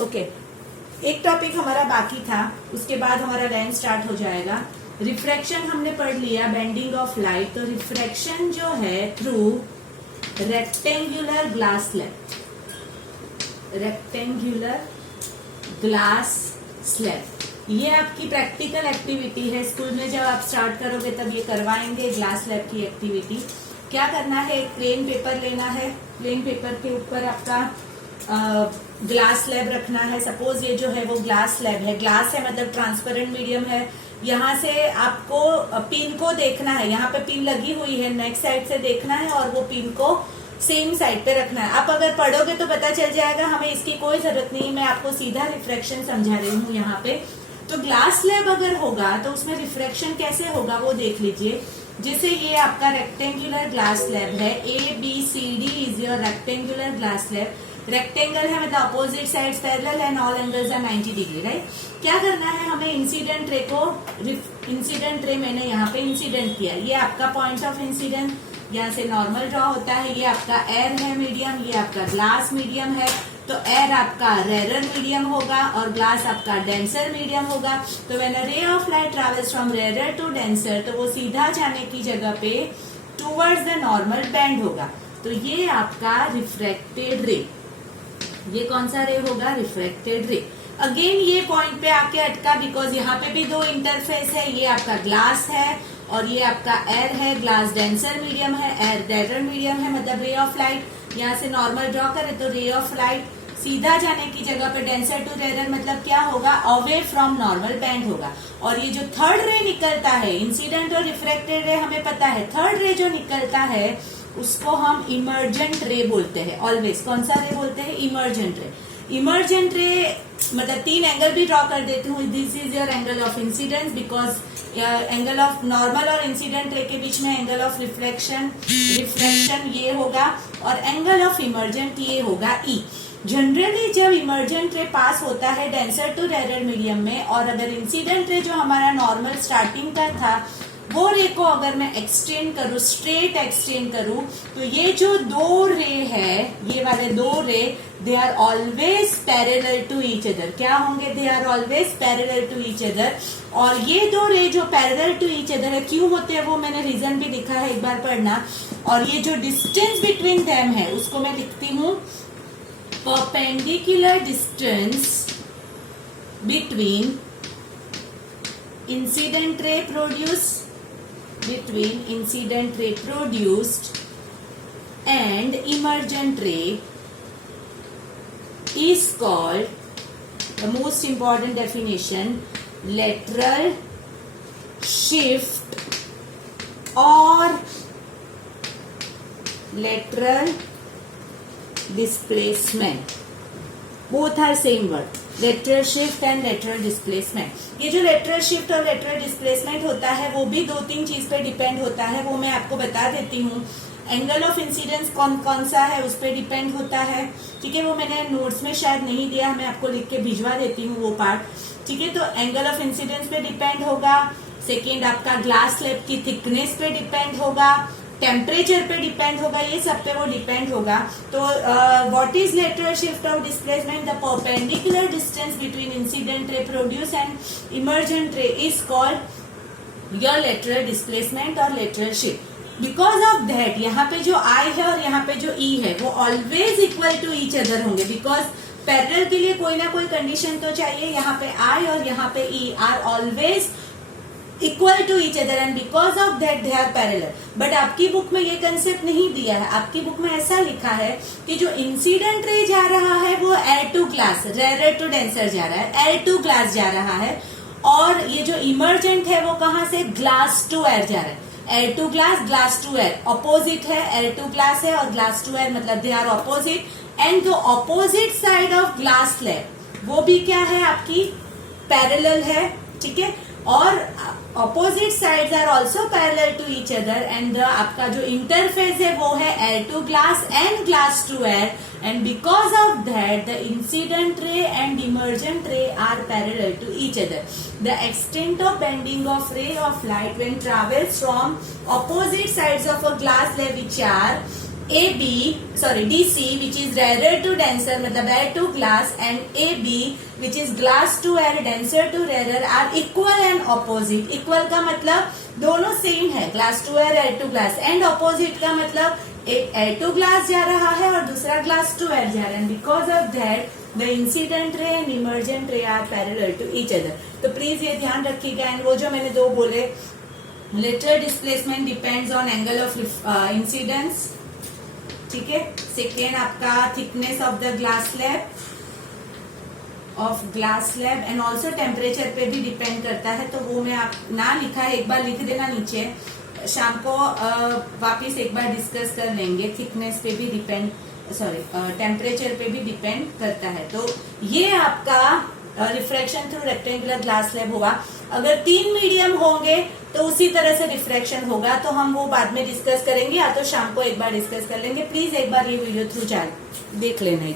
Okay, एक topic हमारा बाकी था, उसके बाद हमारा लेंस स्टार्ट हो जाएगा। रिफ्रैक्शन हमने पढ़ लिया, बेंडिंग ऑफ लाइट। तो रिफ्रैक्शन जो है through rectangular glass slab, rectangular glass slab, ये आपकी प्रैक्टिकल एक्टिविटी है। स्कूल में जब आप स्टार्ट करोगे तब ये करवाएंगे ग्लास स्लैब की एक्टिविटी। क्या करना है, एक प्लेन पेपर लेना है, प्लेन पेपर के ऊपर आपका ग्लास स्लैब रखना है। सपोज ये जो है वो ग्लास स्लैब है, ग्लास है मतलब ट्रांसपेरेंट मीडियम है। यहाँ से आपको पिन को देखना है, यहाँ पे पिन लगी हुई है, नेक्स्ट साइड से देखना है और वो पिन को सेम साइड पे रखना है। आप अगर पढ़ोगे तो पता चल जाएगा, हमें इसकी कोई जरूरत नहीं, मैं आपको सीधा रिफ्रैक्शन समझा रही हूँ यहाँ पे। तो ग्लास स्लैब अगर होगा तो उसमें रिफ्रैक्शन कैसे होगा वो देख लीजिए। जैसे ये आपका रेक्टेंगुलर ग्लास स्लैब है, ABCD is your rectangular glass slab. Rectangle है मतलब opposite sides parallel and all angles are 90 degree, right. क्या करना है हमें, इंसिडेंट रे को, इंसिडेंट रे मैंने यहाँ पे इंसिडेंट किया, ये आपका पॉइंट ऑफ इंसिडेंट, यहाँ से नॉर्मल ड्रॉ होता है। ये आपका एयर है मीडियम, ये आपका ग्लास मीडियम है। तो एयर आपका रेयर मीडियम होगा और ग्लास आपका डेंसर मीडियम होगा। तो when a ray of light travels from rare to denser, तो वो सीधा जाने की जगह पे टूवर्ड्स द नॉर्मल बेंड होगा। तो ये आपका रिफ्रैक्टेड रे, ये कौन सा रे होगा, रिफ्रैक्टेड रे। अगेन ये पॉइंट पे आके अटका, बिकॉज यहाँ पे भी दो इंटरफेस है, ये आपका ग्लास है और ये आपका एयर है। ग्लास डेंसर मीडियम है, एयर रेयर मीडियम है, मतलब रे ऑफ लाइट यहाँ से नॉर्मल ड्रॉ करें तो रे ऑफ लाइट सीधा जाने की जगह पे डेंसर टू रेयर मतलब क्या होगा, अवे फ्रॉम नॉर्मल बेंड होगा। और ये जो थर्ड रे निकलता है, इंसिडेंट और रिफ्रैक्टेड रे हमें पता है, थर्ड रे जो निकलता है उसको हम इमर्जेंट रे बोलते हैं ऑलवेज। कौन सा रे बोलते हैं, इमर्जेंट रे। इमर्जेंट रे मतलब तीन एंगल भी ड्रॉ कर देती हूँ। This is your angle of incidence, because angle of normal और इंसिडेंट रे के बीच में एंगल ऑफ रिफ्लेक्शन ये होगा और एंगल ऑफ इमर्जेंट ये होगा ई। जनरली जब इमर्जेंट रे पास होता है डेंसर टू रेयर मीडियम में, और अगर इंसिडेंट रे जो हमारा नॉर्मल स्टार्टिंग का था वो रे को अगर मैं एक्सटेंड करूं, स्ट्रेट एक्सटेंड करूं, तो ये जो दो रे है, ये वाले दो ray, they are always parallel to each other. क्या होंगे, they are always parallel to each other. और ये दो रे जो पैरेलल टू ईच अदर है, क्यों होते हैं वो मैंने रीजन भी लिखा है, एक बार पढ़ना। और ये जो डिस्टेंस बिटवीन देम है उसको मैं लिखती हूँ perpendicular distance between incident ray produce, between incident ray produced and emergent ray is called, the most important definition, lateral shift or lateral displacement. Both are same word, lateral shift and lateral displacement. ये जो lateral shift और lateral displacement होता है वो भी दो तीन चीज पे डिपेंड होता है, वो मैं आपको बता देती हूँ। एंगल ऑफ इंसिडेंस कौन कौन सा है उस पर डिपेंड होता है, ठीक है। वो मैंने नोट्स में शायद नहीं दिया, मैं आपको लिख के भिजवा देती हूँ वो पार्ट, ठीक है। तो एंगल ऑफ इंसिडेंस पे डिपेंड होगा। सेकेंड आपका ग्लास स्लैब की थिकनेस पे डिपेंड होगा, टेम्परेचर पे डिपेंड होगा, ये सब पे वो डिपेंड होगा। तो what is lateral shift of displacement, the perpendicular distance between incident ray produce and emergent ray is called your lateral displacement और lateral shift. Because of that यहाँ पे जो आई है और यहाँ पे जो ई है वो always equal to each other होंगे, बिकॉज पैरेलल के लिए कोई ना कोई कंडीशन तो चाहिए। यहाँ पे आई और यहाँ पे E are always equal to each other and because of that they are parallel. But आपकी बुक में ये कंसेप्ट नहीं दिया है, आपकी बुक में ऐसा लिखा है कि जो इंसिडेंट रे जा रहा है वो air to glass, rare to denser जा रहा है, एयर टू ग्लास जा रहा है। और ये जो इमर्जेंट है वो कहाँ से, ग्लास टू एयर जा रहा है। Air to glass, glass to air opposite है, एयर टू ग्लास है और ग्लास टू एयर मतलब दे आर अपोजिट। एंड जो opposite side of glass slab वो भी क्या है, आपकी पैरेलल है, ठीक है। और opposite sides are also parallel to each other and आपका जो इंटरफेस है वो है air to glass and glass to air and because of that the incident ray and emergent ray are parallel to each other. The extent of bending of ray of light when travels from opposite sides of a glass slab which are DC which is rarer to denser मतलब air to glass and AB which is glass to air denser to rarer are equal and opposite. Equal का मतलब दोनों same है, glass to air to glass, and opposite का मतलब एक air to glass जा रहा है और दूसरा glass to air जा रहा है. Because of that the incident ray and emergent ray are parallel to each other. तो प्लीज ये ध्यान रखिएगा. एंड वो जो मैंने दो बोले, lateral displacement depends on angle of incidence. ठीक है. सेकेंड आपका thickness of the glass slab and also temperature पे भी डिपेंड करता है. तो वो मैं आप ना लिखा है, एक बार लिख देना नीचे. शाम को वापिस एक बार डिस्कस कर लेंगे. थिकनेस पे भी डिपेंड, टेम्परेचर पे भी डिपेंड करता है. तो ये आपका refraction through rectangular glass slab होगा. अगर 3 मीडियम होंगे तो उसी तरह से रिफ्रैक्शन होगा. तो हम वो बाद में डिस्कस करेंगे, या तो शाम को एक बार डिस्कस कर लेंगे. प्लीज एक बार ये वीडियो थ्रू देख लेना.